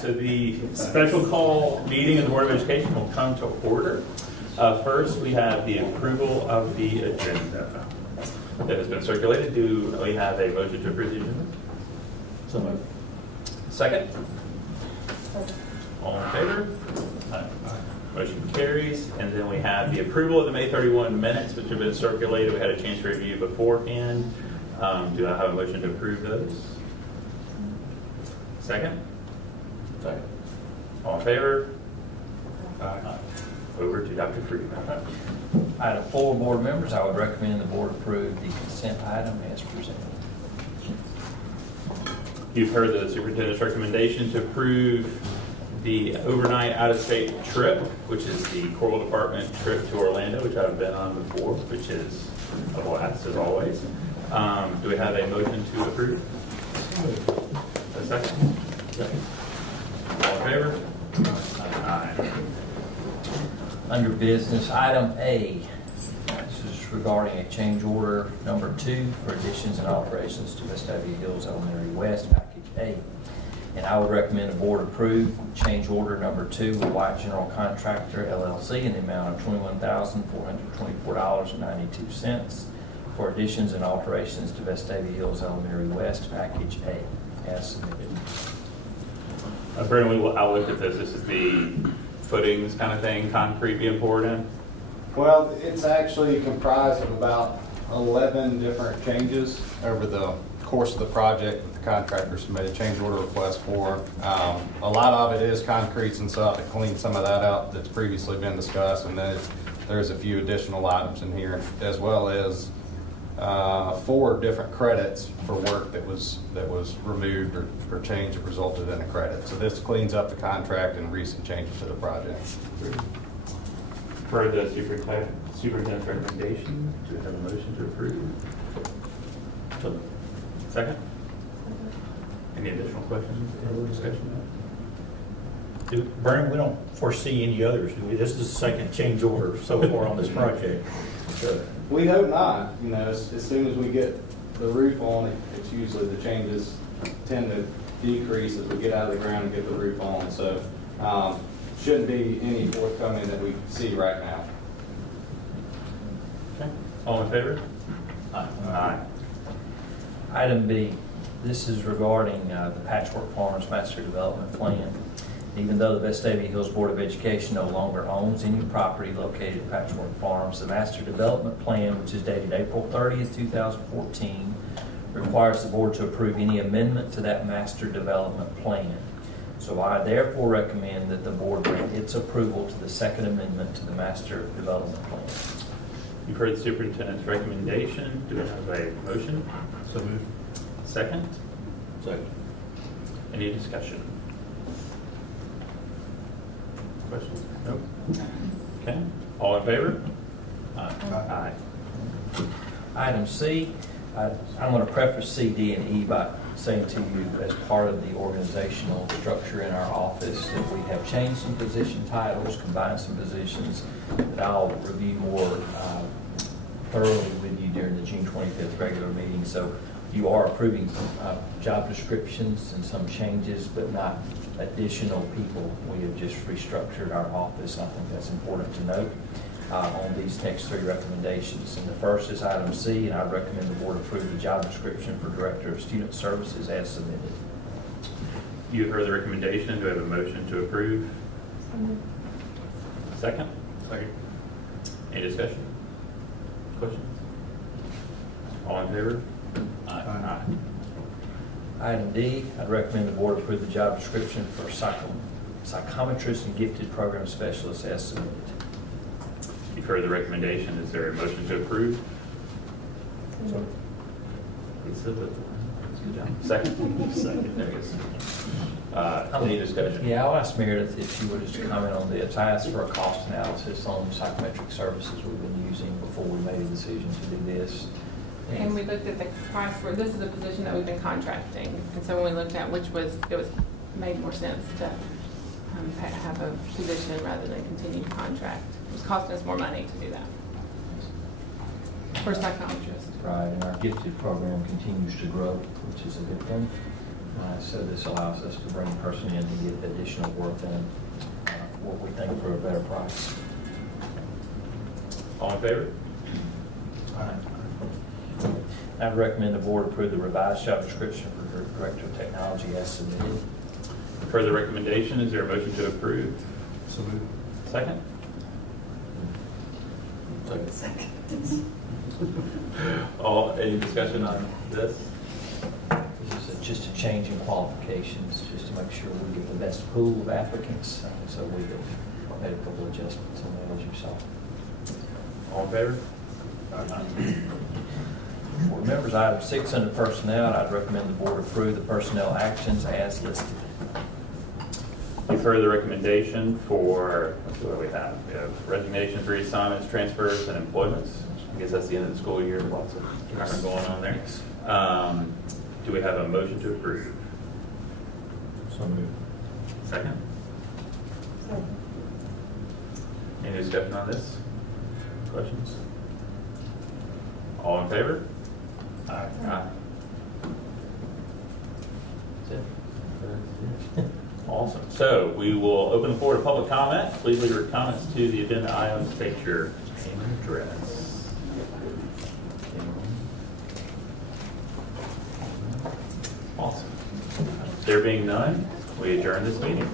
so the special call meeting of the Board of Education will come to order. First, we have the approval of the agenda that has been circulated. Do we have a motion to approve the agenda? So moved. Second? All in favor? Aye. Motion carries. And then we have the approval of the May 31 minutes, which have been circulated. We had a chance to review beforehand. Do I have a motion to approve those? Second? Second. All in favor? Aye. Over to Dr. Freeman. Item 4, board members, I would recommend the board approve the consent item as presented. You've heard the superintendent's recommendation to approve the overnight out-of-state trip, which is the choral department trip to Orlando, which I've been on before, which is a blast as always. Do we have a motion to approve? A second? Second. All in favor? Aye. Under business, item A, this is regarding a change order number 2 for additions and alterations to Vestavia Hills Elementary West, package A. And I would recommend the board approve change order number 2 with White General Contractor LLC in the amount of $21,424.92 for additions and alterations to Vestavia Hills Elementary West, package A, as submitted. Brandon, I looked at this. This is the footings kind of thing, concrete being poured in. Well, it's actually comprised of about 11 different changes over the course of the project that the contractor submitted change order requests for. A lot of it is concretes and stuff. It cleaned some of that out that's previously been discussed, and then there's a few additional items in here, as well as 4 different credits for work that was removed or changed that resulted in a credit. So this cleans up the contract and recent changes to the project. For the superintendent's recommendation, do we have a motion to approve? Second? Any additional questions or discussion? Brian, we don't foresee any others, do we? This is the second change order so far on this project. So, We hope not. You know, as soon as we get the roof on, it's usually the changes tend to decrease as we get out of the ground and get the roof on. So shouldn't be any forthcoming that we see right now. Okay. All in favor? Aye. Aye. Item B, this is regarding the Patchwork Farms Master Development Plan. Even though the Vestavia Hills Board of Education no longer owns any property located at Patchwork Farms, the Master Development Plan, which is dated April 30th, 2014, requires the board to approve any amendment to that Master Development Plan. So I therefore recommend that the board grant its approval to the second amendment to the Master Development Plan. You've heard the superintendent's recommendation. Do we have a motion? so moved. Second? Second. Any discussion? Questions? Nope. Okay. All in favor? Aye. Aye. Item C, I'm going to preface C, D, and E by saying to you, as part of the organizational structure in our office, that we have changed some position titles, combined some positions that I'll review more thoroughly with you during the June 25th regular meeting. So you are approving job descriptions and some changes, but not additional people. We have just restructured our office. I think that's important to note on these next 3 recommendations. And the first is item C, and I recommend the board approve the job description for Director of Student Services as submitted. You've heard the recommendation. Do we have a motion to approve? Second? Second. Any discussion? Questions? All in favor? Aye. Aye. Item D, I'd recommend the board approve the job description for psychometrist and gifted program specialist as submitted. You've heard the recommendation. Is there a motion to approve? So, Lisa, good job. Second? Second. There it is. Any discussion? Yeah, I'll ask Meredith if she would just comment on this. I asked for a cost analysis on psychometric services we've been using before we made a decision to do this. And we looked at the price for, this is a position that we've been contracting. And so when we looked at it made more sense to have a position rather than continue to contract. It was costing us more money to do that. For psychometrists. Right, and our gifted program continues to grow, which is a good thing. So this allows us to bring a person in to get additional work done, what we think for a better price. All in favor? I recommend the board approve the revised job description for Director of Technology as submitted. Further recommendation, is there a motion to approve? So moved. Second? Any discussion on this? This is just a change in qualifications, just to make sure we get the best pool of applicants. So we have made a couple adjustments on that, as you saw. All in favor? Board members, item 6 under personnel, I'd recommend the board approve the personnel actions as listed. You've heard the recommendation for, let's see what we have. We have resignations, reassignments, transfers, and employments. I guess that's the end of the school year, lots of hiring going on there. Do we have a motion to approve? So moved. Second? Any discussion on this? Questions? All in favor? Aye. Aye. That's it. Awesome. So we will open the floor to public comment. Please leave your comments to the agenda items, state your name and address. Awesome. There being none, we adjourn this meeting.